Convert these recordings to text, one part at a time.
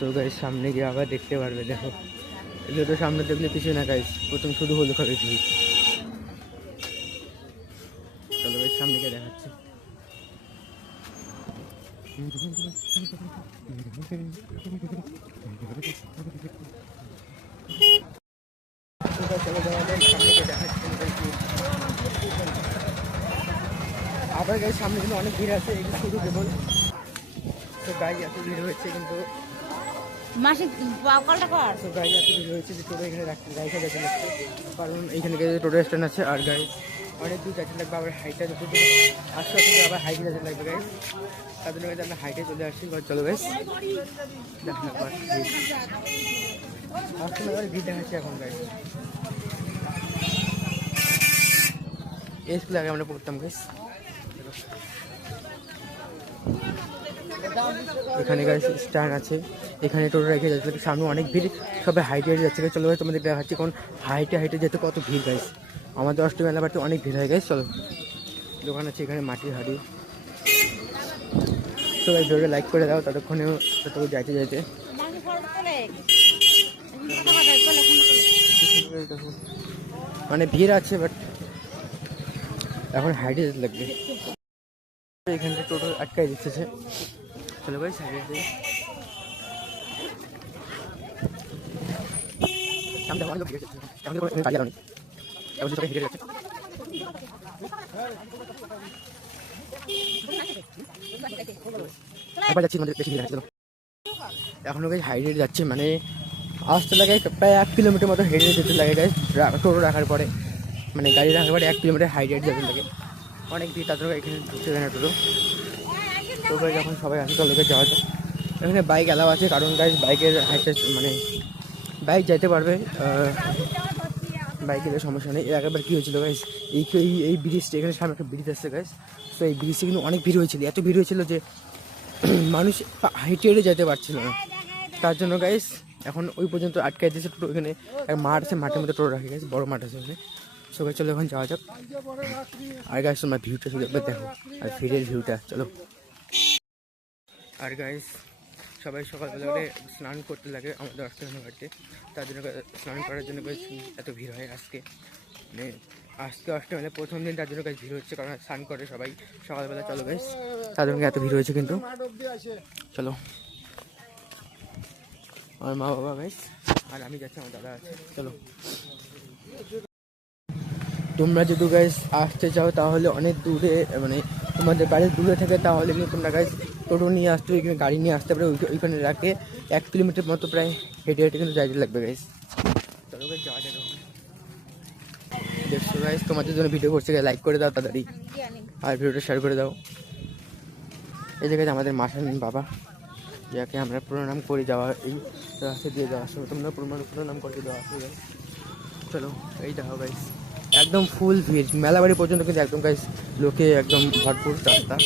So guys সামনে গিয়ে আবার দেখতে পারবে। দেখো এগুলো তো সামনে দেখলে কিছু না গাইস, প্রথম শুরু হলো খাবে ভিড়। চলো গাইস সামনে গিয়ে দেখাচ্ছি। আবার গাইস সামনে কিন্তু অনেক ভিড় আছে, এগুলো শুধু কেবল। তো গাড়ি এত ভিড় হচ্ছে কিন্তু মাসে কলটা কর তো গাড়ি এত ভিড় হয়েছে যে টোটো এখানে রাখতে গাড়িটা যেতে লাগছে, কারণ এইখানে টোটো স্ট্যান্ড আছে। আর গাড়ি অনেক দূর যেতে লাগবে, আবার হাইটটা যত দূর আসতে আসতে আবার হাইটে যেতে লাগবে গাইস। তার জন্য আমরা হাইটে চলে আসছি। চলো গাইস দেখেন একবার আসতে না ভিড় দেখাচ্ছি এখন গাইস। এই স্কুলে আগে আমরা পড়তাম গাইস। এখানে গাইস স্ট্যান্ড আছে, এখানে টোটো রেখে যাচ্ছে, সামনে অনেক ভিড়, সবাই হাইটে হেঁটে যাচ্ছে। চলো ভাই তোমাদের দেখাচ্ছি কোন হাইটে হাইটে যেতে কত ভিড় গাইস। আমাদের অষ্টমী মেলা বাড়িতে অনেক ভিড় হয় গাইস। চলো দোকান আছে এখানে মাটির হাঁড়ি। সবাই ভিডিওটা লাইক করে দাও ততক্ষণেও ততক্ষণ যাইতে যাইতে। মানে ভিড় আছে বাট এখন হাইটে যেতে লাগবে। এখান থেকে টোটো আটকাই দিচ্ছে। চলো ভাই সাইডে দিয়ে সামনে অনেক ভিড় আছে, সামনে কোনো গাড়ি আর নেই, এখন সবাই হেঁটে যাচ্ছে। একবার যাচ্ছি আমাদের বেশি ভিড় আছে। এখনও গাইস হাইটে যাচ্ছে, মানে আসতে লাগে প্রায় 1 কিলোমিটার মতো হেঁটে যেতে লাগে গাইস। টোটো রাখার পরে মানে গাড়ি রাখার পরে 1 কিলোমিটার হাইটে যেতে লাগে, অনেক ভিড়। তাদের এখানে ঢুকতে দেয় না টোটো। টোটো যখন সবাই আসে চলে যাওয়া যায়। এখানে বাইক অ্যালাউ আছে, কারণ গাইস বাইকের হাইটে মানে বাইক যাইতে পারবে, বাইকের সমস্যা নেই। এর আগেবার কী হয়েছিল গাইস, এই ব্রিজটা এখানে সামনে একটা ব্রিজ আসছে গাইস। তো এই ব্রিজে কিন্তু অনেক ভিড় হয়েছিল, এত ভিড় হয়েছিল যে মানুষ হেঁটে হেঁটে যেতে পারছিল না। তার জন্য গাইস এখন ওই পর্যন্ত আটকাই দিয়েছে টোটো। এখানে মাঠ আছে, মাঠের মধ্যে টোটো রাখে গাইস, বড় মাঠ আছে ওখানে। সবাই চলো এখন যাওয়া যাক। আর গাইস তোমার ভিউটা শুধু একবার দেখো, আর ভিড়ের ভিউটা। চলো। আর গাইস সবাই সকালবেলা করে স্নান করতে লাগে আমাদের অষ্টমী ঘাটে, তার জন্য স্নান করার জন্য এত ভিড় হয় আজকে। মানে আজকে অষ্টমী প্রথম দিন, তার জন্য ভিড় হচ্ছে, কারণ স্নান করে সবাই সকালবেলা। চলো গাইস তার জন্য এত ভিড় হয়েছে কিন্তু। চলো আমার মা বাবা গাইস আর আমি যাচ্ছি, আমার দাদা আছে। চলো তোমরা যদি গাইস আসতে চাও তাহলে অনেক দূরে, মানে তোমাদের বাড়ির দূরে থাকে তাহলে কিন্তু তোমরা গাইস টোটো নিয়ে আসতে, ওইখানে গাড়ি নিয়ে আসতে পারে, ওইখানে রাখে 1 কিলোমিটার মতো প্রায় হেঁটে হেঁটে কিন্তু যাইতে লাগবে গাইস। চলো গাইস যাওয়া যাবে। দেখছো গাইস তোমাদের জন্য ভিডিও করছে, লাইক করে দাও তাড়াতাড়ি আর ভিডিওটা শেয়ার করে দাও। এই জায়গায় আমাদের মাসান বাবা, যাকে আমরা প্রণাম করে যাওয়া, এই রাস্তা দিয়ে যাওয়ার সময় তোমরা প্রণাম করতে দেওয়া আসবে। চলো এই দেখো গাইস একদম ফুল ভিড়, মেলাবাড়ি পর্যন্ত কিন্তু একদম গাইস লোকে একদম ভরপুর রাস্তা।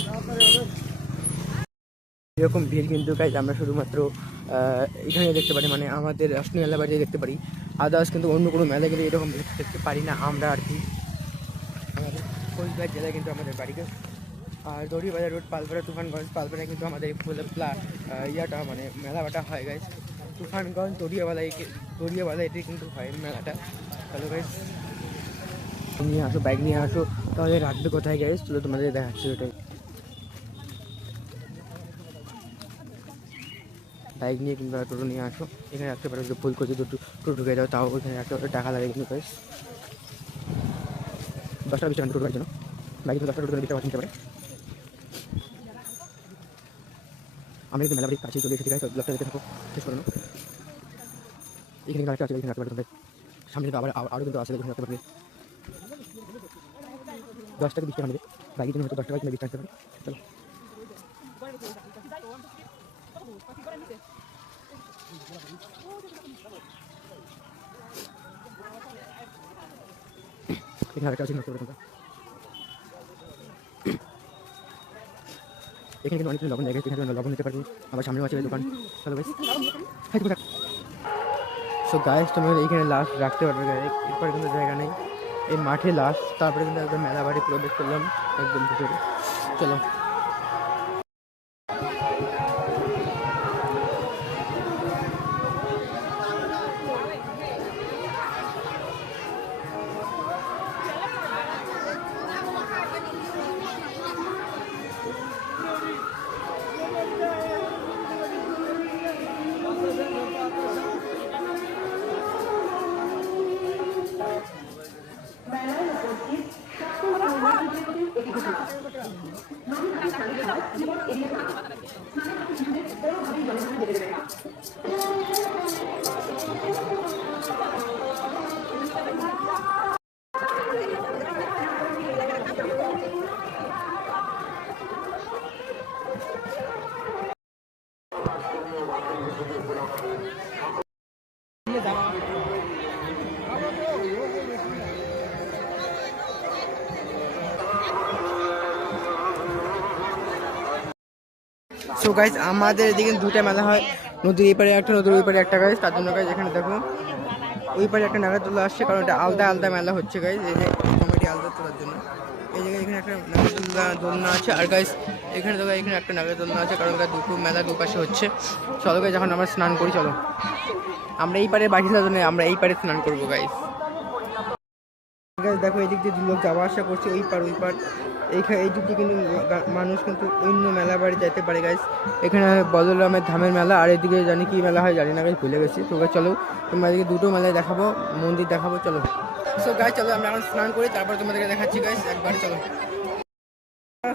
এরকম ভিড় কিন্তু গাইস আমরা শুধুমাত্র এখানে দেখতে পারি, মানে আমাদের অষ্টমী মেলাবাড়ি দেখতে পারি। আদার্স কিন্তু অন্য কোনো মেলা গেলে এরকম ভিড় দেখতে পারি না আমরা আর কি। আমাদের কোচবিহার জেলায় কিন্তু আমাদের বাড়িতে। আর দড়িবাজার রোড, পালপাড়া, তুফানগঞ্জ। পালপাড়ায় কিন্তু আমাদের ইয়াটা মানে মেলাটা হয় গাইস। তুফানগঞ্জ দড়িয়াওয়ালা এটি কিন্তু হয় মেলাটা। হ্যালো গাইস নিয়ে আসো, বাইক নিয়ে আসো, তাহলে রাখবে কোথায় গাইস? চলো তোমাদের দেখাচ্ছি ওটাই। বাইক নিয়ে কিংবা টোটো নিয়ে আসো, এখানে রাখতে পারো। ভুল করছে দুটো টোটো ঢুকে দাও, তাও ওইখানে রাখতে পারো, টাকা লাগে কিন্তু গাইস। 10 টাকা 20 টাকা টোটো জন্য বাইক কিন্তু 10 টাকা টোটো 20 টাকা নিতে পারে। আমি কিন্তু মেলাবাড়ির কাছে চলে এসেছি গাইস, ব্লগটা দেখতে থাকো, শেষ করে নাও। এখানে কিন্তু আরেকটা আছে, এখানে রাখতে পারবে। সামনে কিন্তু আরও কিন্তু আছে, এখানে রাখতে পারবে। 10 টাকা 20 টাকা নেবে, বাইকের জন্য হয়তো 10 টাকা কিংবা 20 টাকা নিতে পারে। চলো এখানে আরেকটা আছে, রাখতে পারবে তোমরা। এখানে কিন্তু অনেক লবণ জায়গায়, এখানে লবণ নিতে পারবে। আবার সামনেও আছে দোকান। চলো গাইস সো গাইস তোমরা এইখানে লাস্ট রাখতে পারবে, এরপরে কিন্তু জায়গা নেই, এই মাঠে লাস্ট। তারপরে কিন্তু একদম মেলাবাড়ি প্রবেশ করলাম একদম ভিতরে। চলো সো গাইজ আমাদের এদিকে দুটা মেলা হয়, নদীর এই পারে একটা, নদীর ওই পারে একটা গাইজ। তার জন্য গাইজ এখানে দেখো ওই পারে একটা নাগরদোলা আসছে, কারণ এটা আলাদা আলাদা মেলা হচ্ছে গাইজ, এই যে কমিটি আলাদা তোলার জন্য। এই জায়গায় এখানে একটা নাগরদোলনা আছে, আর গাইজ এখানে তো এখানে একটা নাগরদোলনা আছে, কারণ দুটো মেলা দুপাশে হচ্ছে। চলো গাইজ যখন আমরা স্নান করি, চলো আমরা এই পারে বাকি জন্য আমরা এই পারে স্নান করবো গাইজ। গাইজ দেখো এদিক দিয়ে দু লোক যাওয়া আসা করছে, ওই পার ওই পার। এইখানে এই দিক দিয়ে কিন্তু মানুষ কিন্তু অন্য মেলা বাড়ি যেতে পারে গাইজ। এখানে বদলরামের ধামের মেলা, আর এদিকে জানি কি মেলা হয় জানি না গাইজ, ভুলে গেছি। তো গাইজ চলো তোমাদেরকে দুটো মেলায় দেখাবো, মন্দির দেখাবো, চলো। সো গাইজ চলো আমরা এখন স্নান করি, তারপর তোমাদেরকে দেখাচ্ছি গাইজ একবার, চলো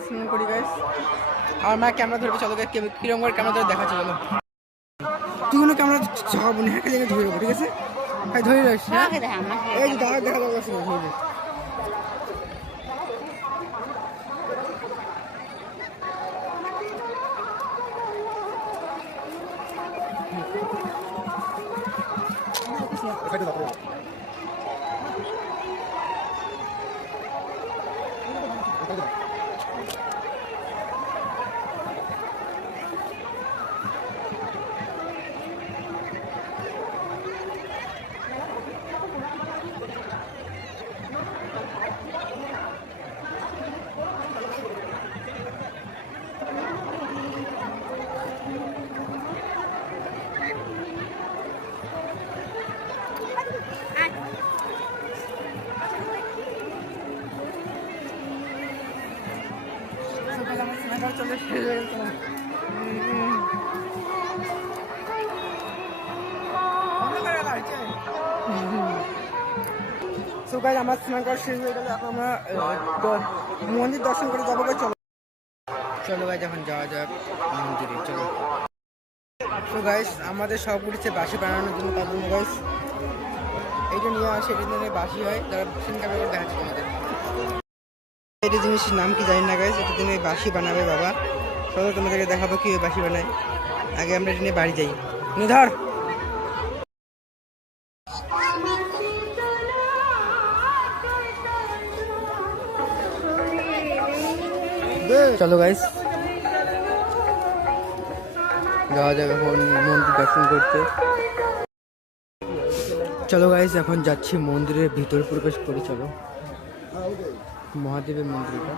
স্নান করি গাইজ। আর মা ক্যামেরা ধরবে, চলো গাইজ কিরকম করে ক্যামেরা ধরে দেখাচ্ছি, চলো। তুই কোনো ক্যামেরা ছাড়াবো না, একটা জায়গায় ধরে দেবো, ঠিক আছে? হ্যাঁ ধরে রাখিস, হ্যাঁ এই দেখা দেখা যাচ্ছে ধরে। সো গাইজ আমার স্নান করা শেষ হয়ে গেল, এখন আমরা মন্দির দর্শন করে যাবো। চলো চলো গাইজ এখন যাওয়া যাক মন্দিরে, চলো। সো গাইজ আমাদের সব উঠেছে বাসি বানানোর জন্য, তার জন্য গাইজ এইটা নিয়ে আসে, এটা নিয়ে বাসি হয়, যারা সিন ক্যামেরা করে দেখাচ্ছে তোমাদের। এটা জিনিসের নাম কি জানি না গাইজ, এটা দিনে বাসি বানাবে বাবা। চলো তোমাদেরকে দেখাবো কি বাসি বানায়। আগে আমরা এটা নিয়ে বাড়ি যাই, ধর। চলো গাইস যাওয়া যাবে এখন মন্দির দর্শন করতে। চলো গাইস এখন যাচ্ছি মন্দিরের ভিতরে প্রবেশ করি, চলো। মহাদেবের মন্দিরটা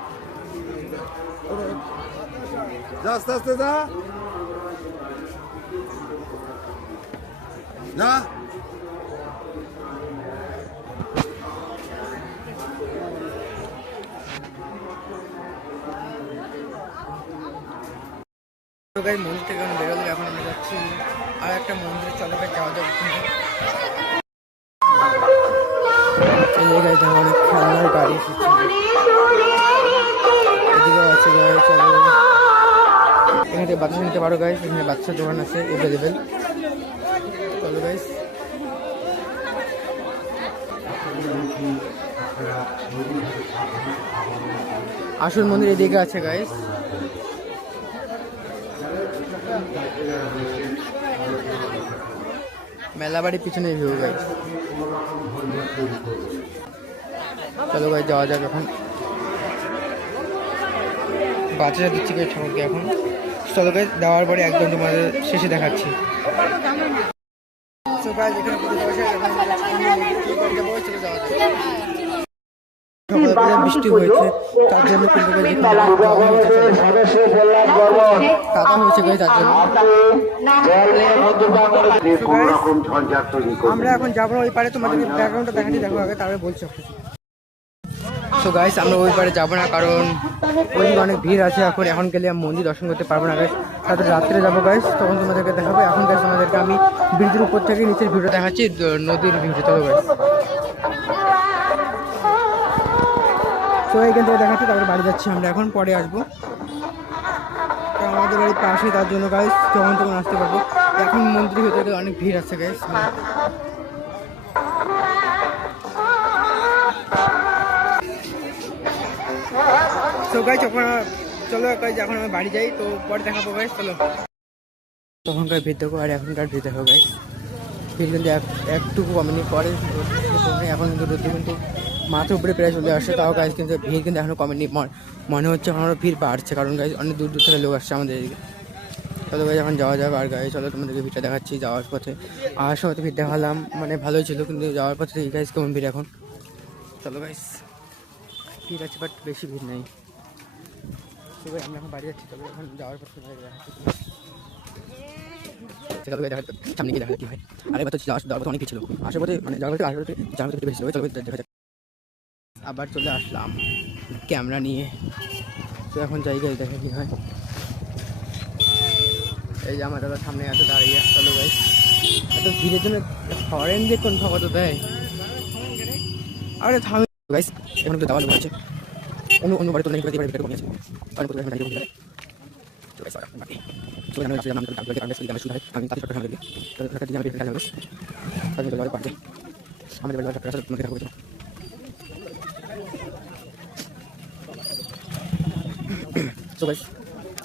আস্তে আস্তে যা না। মন্দির থেকে এখন বেরোলে, এখন আমরা যাচ্ছি আর একটা মন্দিরে, চলো গাইস যাওয়া যাবে। এই জায়গায় দেখো অনেক খেলনার গাড়ি এসেছে, এদিকেও আছে গাইস, চলো। এখান থেকে বাচ্চা নিতে পারো গাইস, এখানে বাচ্চার দোকান আছে অ্যাভেলেবেল, চলো গাইস। আসল মন্দির এদিকে আছে গাইস। মেলা বাড়ির পিছনে ভিউ গাইস, চলো গাইস যাওয়া যাক এখন। বাচ্চারা দিচ্ছি গাইস ঠাকুরকে এখন, চলো গাইস দেওয়ার পরে একদম তোমাদের শেষে দেখাচ্ছি। বৃষ্টি হয়েছে তার জন্য কিন্তু কাদা হয়েছে গাইস, তার জন্য আমরা এখন যাবো ওই পারে, তোমাদের ব্যাকগ্রাউন্ডটা দেখাচ্ছি, দেখো আগে তারপরে বলছি সব কিছু। সো গাইস আমরা ওই পারে যাবো না, কারণ ওই অনেক ভিড় আছে, এখন গেলে মন্দির দর্শন করতে পারবো না গাইস। তারপরে রাত্রে যাবো গাইস, তখন তোমাদেরকে দেখাবো। এখন গাইস আমাদেরকে আমি ব্রিজের উপর থেকে নিচের ভিউটা দেখাচ্ছি, নদীর ভিউটা, চলো গাইস। তো এইখান থেকে দেখাচ্ছি, তারপরে বাড়ি যাচ্ছি আমরা, এখন পরে আসবো। আমাদের বাড়ির পাশে, তার জন্য গাইস যখন তখন আসতে পারবো। এখন মন্দিরের ভেতরে অনেক ভিড় আছে গাইস। তো গাইস চলো গাইস এখন আমি বাড়ি যাই, তো পরে দেখাবো গাইস। চলো, তখনকার ভিড় দেখো আর এখনকার ভিড় দেখো গাইস। ভিড় কিন্তু একটুকু কমেনি, পরে এখন কিন্তু রোদ্দুর কিন্তু মাথার উপরে প্রায় চলে আসছে, তাও গাইস কিন্তু ভিড় কিন্তু এখনো কমেনি। মনে হচ্ছে এখন আরও ভিড় বাড়ছে, কারণ গাইস অনেক দূর দূর থেকে লোক আসছে আমাদের এদিকে। চলো গাইস এখন যাওয়া যাবে। আর গাইস চলো তোমাদেরকে ভিড়টা দেখাচ্ছি যাওয়ার পথে। আসার সময় তো ভিড় দেখালাম, মানে ভালোই ছিল, কিন্তু যাওয়ার পথে গাইস কেমন ভিড় এখন। চলো গাইস, ভিড় আছে বাট বেশি ভিড় নেই। তো ভাই আমি এখন বাড়ি যাচ্ছি, তবে এখন যাওয়ার পথে সামনে গিয়ে দেখা কি হয়। আর এবার তো যাওয়ার পথে অনেক কিছু ছিল, আসার পথে মানে যাওয়ার পথে যাওয়ার পথে বেশি ছিল। চলো দেখা যাক। আবার চলে আসলাম ক্যামেরা নিয়ে, তো এখন জায়গায় দেখা কি হয়। এই যে আমার দাদা সামনে এত দাঁড়িয়ে। চলো গাইস, এত ভিড়ের জন্য হরেন যে কোন খবর তো দেয়। আরে থামি গাইস, এখন তো দাওয়া লোক আছে, অন্য বাড়ি তো নেই, বাড়ি ভিতরে কমিয়েছে। কারণ কোথায় এখন দাঁড়িয়ে তো গাইস বাকি তো জানা যাচ্ছে নাম করে কারণে সুবিধা সুবিধা হয়। আমি তাদের সামনে গিয়ে তো টাকা দিয়ে আমি ভিডিও চালাবো। আমি তো যাওয়ার পথে আমাদের বাড়ির টাকা সাথে তোমাকে দেখা করব। তো গাইস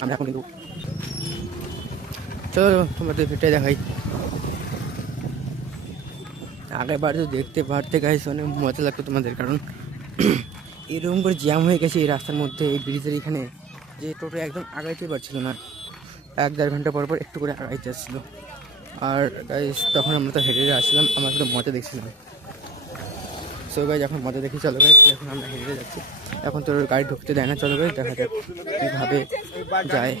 আমরা এখন কিন্তু চলো তোমাদের ভিডিওটা দেখাই। আগেরবার তো দেখতে পারতে গাইস অনেক মজা লাগতো তোমাদের, কারণ এরকম করে জ্যাম হয়ে গেছে এই রাস্তার মধ্যে, এই ব্রিজের এখানে, যে টোটো একদম আগাইতে পারছিল না। 1-1.5 ঘন্টা পর পর একটু করে আগাইতে আসছিলো। আর গাইস তখন আমরা তো হেঁটে আসছিলাম, আমরা শুধু মজা দেখছিলাম। সো গাইস এখন মজা দেখি। চলো গাইস এখন আমরা হেঁটে যাচ্ছি, এখন তোর গাড়ি ঢুকতে দেয় না। চলো গাইস দেখা যাক কীভাবে যায়।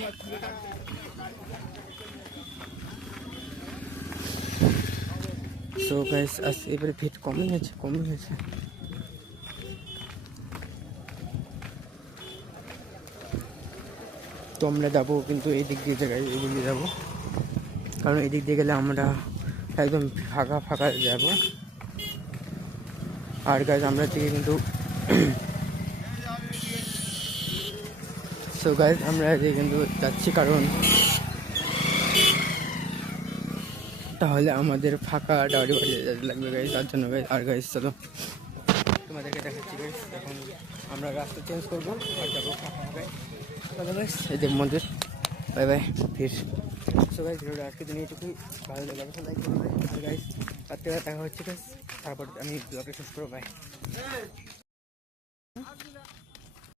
সো গাইস এবারে ভিড় কমে গেছে। তো আমরা যাবো কিন্তু এই দিক দিয়ে জায়গায়, এই দিক দিয়ে যাবো, কারণ এই দিক দিয়ে গেলে আমরা একদম ফাঁকা যাব। আর গাইস আমরা দিকে কিন্তু সো গাইস আমরা এদিকে কিন্তু যাচ্ছি, কারণ তাহলে আমাদের ফাঁকা ডাউরি বাড়ি লাগবে গাইস, তার জন্য গাইস। আর গাইস চলো তোমাদেরকে দেখাচ্ছি গাইস, এখন আমরা রাস্তা চেঞ্জ করবো আর যাবো ফাঁকা। চলো গাইস এই যে মন্দির। বাই বাই ফির। সো গাইস ভিডিওটা আজকে দিন এইটুকুই, ভালো লাগে লাইক করবে। আর গাইস রাত্রে দেখা হচ্ছে গাইস, তারপর আমি ব্লগটা শেষ করবো। বাই।